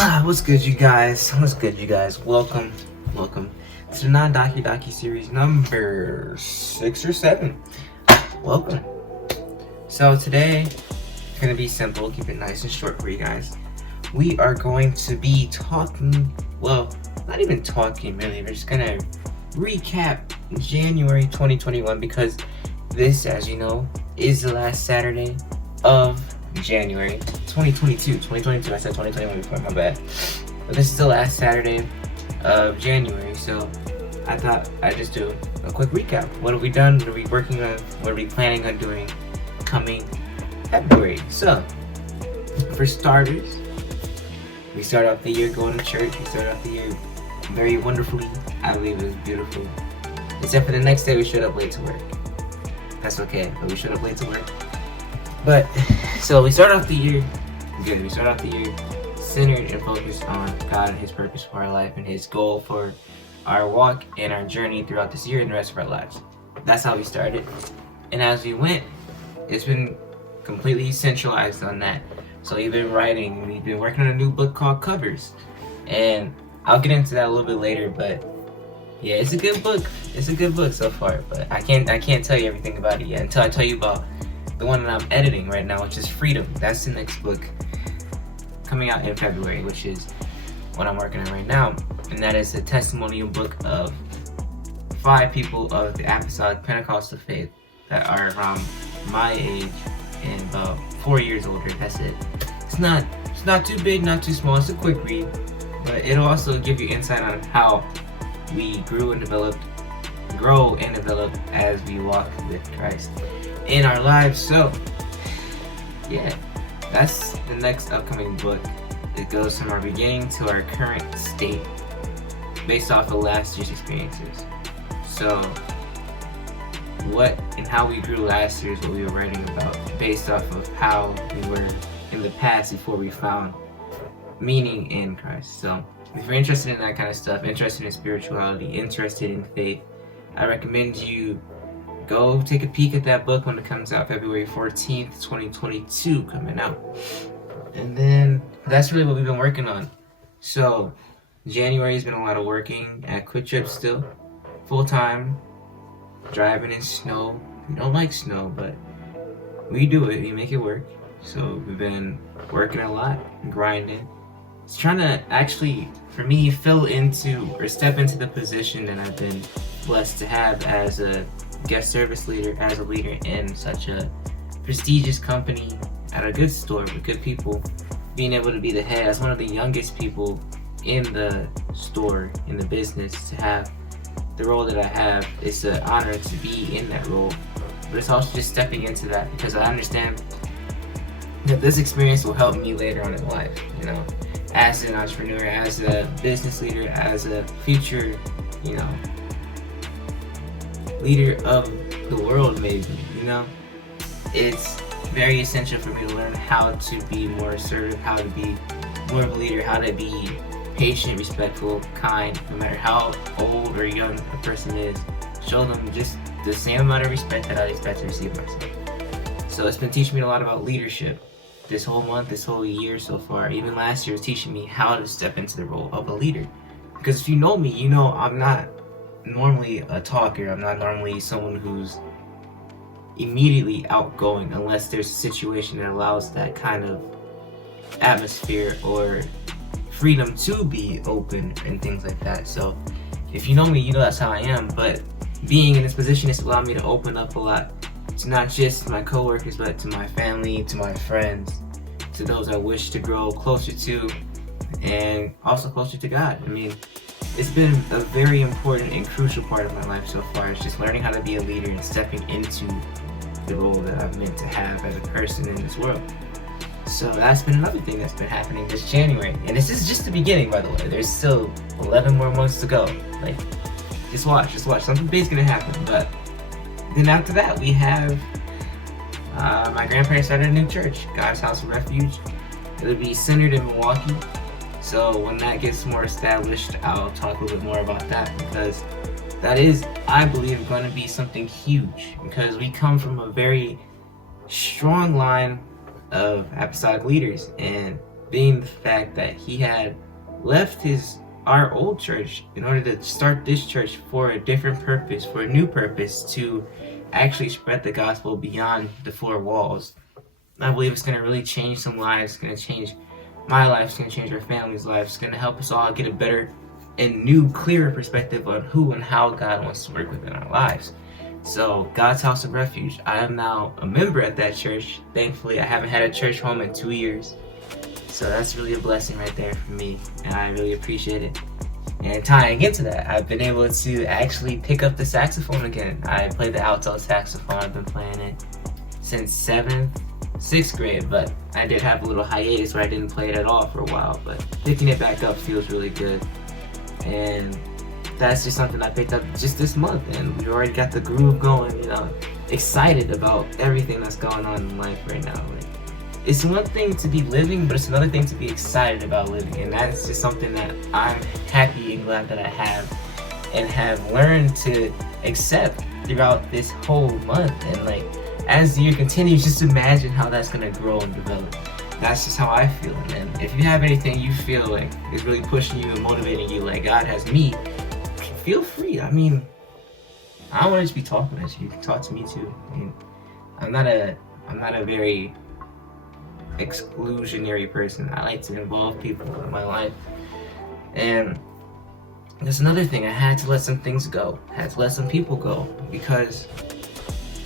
What's good, you guys? What's good, you guys? Welcome to the Nddc series number 6 or 7. Welcome. So today, it's gonna be simple. Keep it nice and short for you guys. We are going to be talking. Well, not even talking really. We're just gonna recap January 2021 because this, as you know, is the last Saturday of January 2022. I said 2021 before, my bad. But this is the last Saturday of January, so I thought I'd just do a quick recap. What have we done? What are we working on? What are we planning on doing coming February? So, for starters, we start off the year going to church. We start off the year very wonderfully. I believe it was beautiful. Except for the next day we showed up late to work. That's okay, but we showed up late to work. But, so we start off the year good. We start off the year centered and focused on God and His purpose for our life and His goal for our walk and our journey throughout this year and the rest of our lives. That's how we started. And as we went, it's been completely centralized on that. So we've been writing, we've been working on a new book called Covers. And I'll get into that a little bit later, but yeah, it's a good book. It's a good book so far, but I can't tell you everything about it yet until I tell you about the one that I'm editing right now, which is Freedom. That's the next book coming out in February, which is what I'm working on right now. And that is a testimonial book of 5 people of the Apostolic Pentecostal faith that are around my age and about 4 years older. That's it. It's not too big, not too small. It's a quick read, but it'll also give you insight on how we grow and develop as we walk with Christ in our lives. So yeah, that's the next upcoming book. It goes from our beginning to our current state based off of last year's experiences. So what and how we grew last year is what we were writing about, based off of how we were in the past before we found meaning in Christ. So if you're interested in that kind of stuff, interested in spirituality, interested in faith, I recommend you go take a peek at that book when it comes out February 14th, 2022, coming out. And then that's really what we've been working on. So January has been a lot of working at Quick Trip still, full time, driving in snow. We don't like snow, but we do it, we make it work. So we've been working a lot, grinding. It's trying to actually, for me, fill into or step into the position that I've been blessed to have as a guest service leader, as a leader in such a prestigious company at a good store with good people. Being able to be the head as one of the youngest people in the store, in the business, to have the role that I have, it's an honor to be in that role. But it's also just stepping into that because I understand that this experience will help me later on in life, you know, as an entrepreneur, as a business leader, as a future, you know, leader of the world, maybe, you know. It's very essential for me to learn how to be more assertive, how to be more of a leader, how to be patient, respectful, kind, no matter how old or young a person is. Show them just the same amount of respect that I expect to receive myself. So it's been teaching me a lot about leadership this whole month, this whole year so far. Even last year was teaching me how to step into the role of a leader. Because if you know me, you know I'm not normally a talker. I'm not normally someone who's immediately outgoing unless there's a situation that allows that kind of atmosphere or freedom to be open and things like that. So if you know me, you know that's how I am. But being in this position has allowed me to open up a lot to not just my coworkers, but to my family, to my friends, to those I wish to grow closer to, and also closer to God. I mean, it's been a very important and crucial part of my life so far. It's just learning how to be a leader and stepping into the role that I'm meant to have as a person in this world. So that's been another thing that's been happening this January. And this is just the beginning, by the way. There's still 11 more months to go. Like, just watch. Something big's gonna happen. But then after that, we have my grandparents started a new church, God's House of Refuge. It'll be centered in Milwaukee. So when that gets more established, I'll talk a little bit more about that, because that is, I believe, going to be something huge, because we come from a very strong line of apostolic leaders, and being the fact that he had left our old church in order to start this church for a different purpose, for a new purpose, to actually spread the gospel beyond the four walls. I believe it's going to really change some lives. It's going to change my life. It's going to change our family's lives. It's going to help us all get a better and new, clearer perspective on who and how God wants to work within our lives. So, God's House of Refuge, I am now a member at that church. Thankfully, I haven't had a church home in 2 years. So that's really a blessing right there for me, and I really appreciate it. And tying into that, I've been able to actually pick up the saxophone again. I played the alto saxophone. I've been playing it since 6th grade, but I did have a little hiatus where I didn't play it at all for a while, but picking it back up feels really good. And that's just something I picked up just this month, and we already got the groove going, excited about everything that's going on in life right now. It's one thing to be living, but it's another thing to be excited about living, and that's just something that I'm happy and glad that I have and have learned to accept throughout this whole month. And as the year continues, just imagine how that's going to grow and develop. That's just how I feel. And if you have anything you feel like is really pushing you and motivating you like God has me, feel free. I mean, I don't want to just be talking at you. You can talk to me too. I mean, I'm not a very exclusionary person. I like to involve people in my life. And there's another thing. I had to let some things go. I had to let some people go because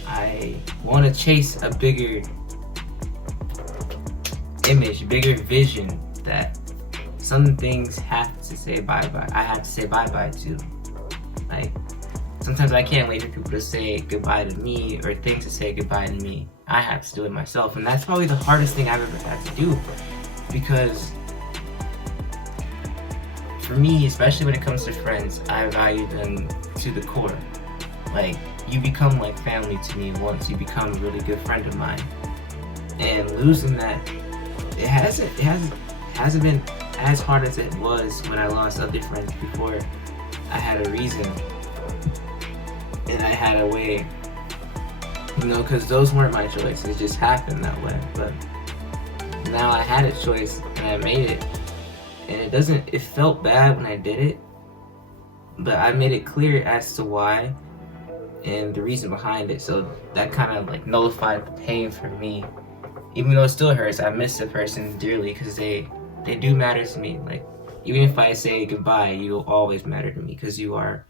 I want to chase a bigger image, bigger vision that some things have to say bye-bye. I have to say bye-bye to. Sometimes I can't wait for people to say goodbye to me or things to say goodbye to me. I have to do it myself, and that's probably the hardest thing I've ever had to do, because for me, especially when it comes to friends, I value them to the core. You become like family to me once you become a really good friend of mine, and losing that, it hasn't been as hard as it was when I lost other friends before. I had a reason and I had a way, because those weren't my choice. It just happened that way. But now I had a choice and I made it, and it felt bad when I did it, but I made it clear as to why and the reason behind it. So that kind of nullified the pain for me. Even though it still hurts, I miss the person dearly because they do matter to me. Even if I say goodbye, you'll always matter to me because you are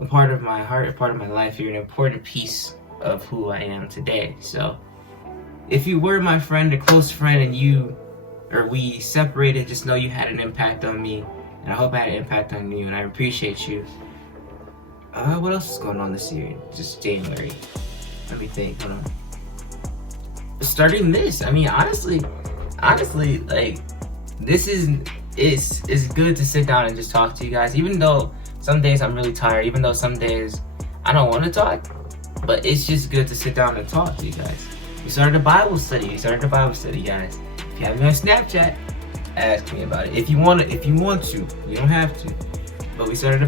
a part of my heart, a part of my life. You're an important piece of who I am today. So if you were my friend, a close friend, and we separated, just know you had an impact on me, and I hope I had an impact on you, and I appreciate you. What else is going on this year? Just January. Let me think. Hold on. Starting this, I mean, honestly, this is good to sit down and just talk to you guys, even though some days I'm really tired, even though some days I don't want to talk, but it's just good to sit down and talk to you guys. We started a Bible study, guys. If you have me on Snapchat, ask me about it. If you want to, you don't have to. But we started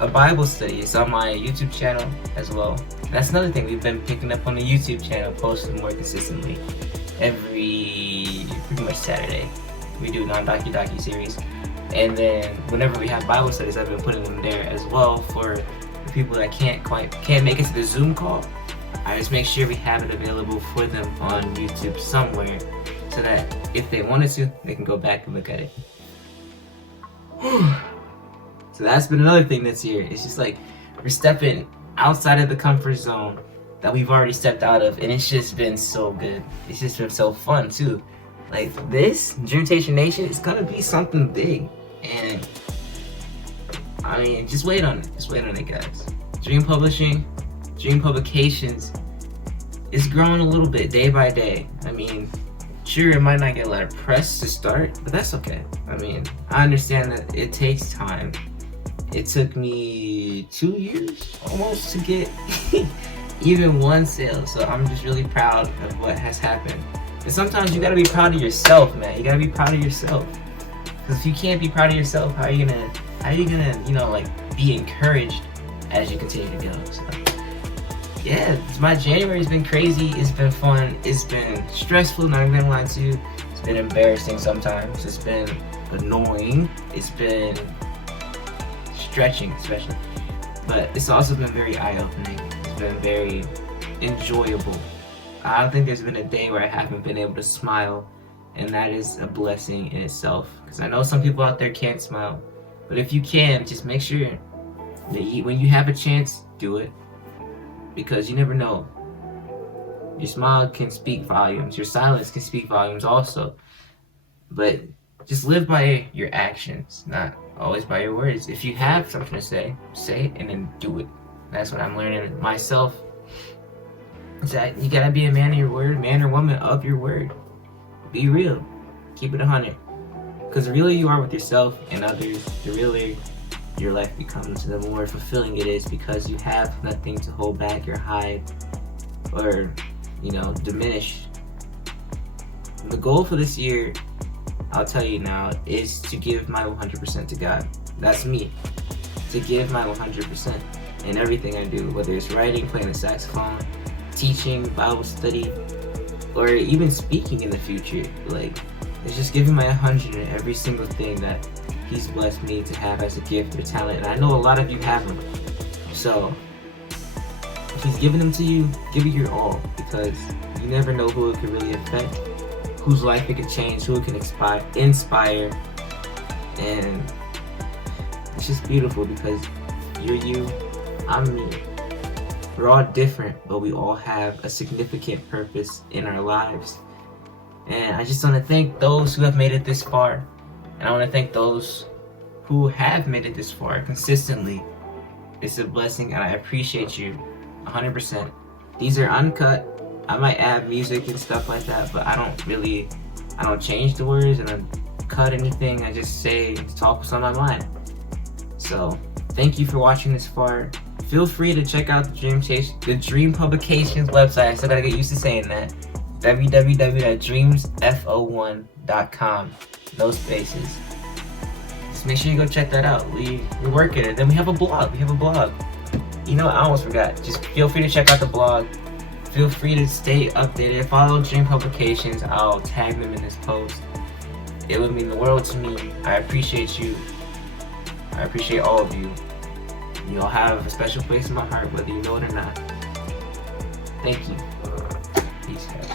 a Bible study. It's on my YouTube channel as well. That's another thing. We've been picking up on the YouTube channel, posting more consistently pretty much Saturday. We do non-docu series. And then whenever we have Bible studies, I've been putting them there as well for the people that can't make it to the Zoom call. I just make sure we have it available for them on YouTube somewhere, so that if they wanted to, they can go back and look at it. So that's been another thing this year. It's just we're stepping outside of the comfort zone that we've already stepped out of, and it's just been so good. It's just been so fun too. This Dreamtation Nation is gonna be something big, and I mean, just wait on it, guys. Dream Publishing, Dream Publications is growing a little bit day by day. I mean, sure, it might not get a lot of press to start, but that's okay. I mean, I understand that it takes time. It took me 2 years almost to get even one sale, so I'm just really proud of what has happened. And sometimes you gotta be proud of yourself, man. You gotta be proud of yourself, because if you can't be proud of yourself, how are you gonna be encouraged as you continue to go? So yeah, my January's been crazy. It's been fun. It's been stressful, not even gonna lie to you. It's been embarrassing sometimes. It's been annoying. It's been stretching, especially. But it's also been very eye-opening. It's been very enjoyable. I don't think there's been a day where I haven't been able to smile, and that is a blessing in itself. Because I know some people out there can't smile, but if you can, just make sure that when you have a chance, do it. Because you never know. Your smile can speak volumes. Your silence can speak volumes also. But just live by your actions, not always by your words. If you have something to say it and then do it. That's what I'm learning myself. Is that you gotta be a man of your word, man or woman of your word. Be real. Keep it 100. Because the realer you are with yourself and others, the realer your life becomes, the more fulfilling it is, because you have nothing to hold back or hide or, diminish. The goal for this year, I'll tell you now, is to give my 100% to God. That's me. To give my 100% in everything I do, whether it's writing, playing the saxophone, teaching, Bible study, or even speaking in the future. Like, it's just giving my 100 in every single thing that He's blessed me to have as a gift or talent. And I know a lot of you have them. So, if He's giving them to you, give it your all, because you never know who it could really affect, whose life it could change, who it can inspire. And it's just beautiful because you're you, I'm me. We're all different, but we all have a significant purpose in our lives. And I just want to thank those who have made it this far. And I want to thank those who have made it this far consistently. It's a blessing, and I appreciate you 100%. These are uncut. I might add music and stuff like that, but I don't change the words and I cut anything. I just say, talk what's on my mind. So, thank you for watching this far. Feel free to check out the Dream Publications website. I still gotta get used to saying that. www.dreamsfo1.com. No spaces. Just make sure you go check that out. We're working it. Then we have a blog. I almost forgot. Just feel free to check out the blog. Feel free to stay updated. Follow Dream Publications. I'll tag them in this post. It would mean the world to me. I appreciate you. I appreciate all of you. You all have a special place in my heart, whether you know it or not. Thank you. Peace, guys.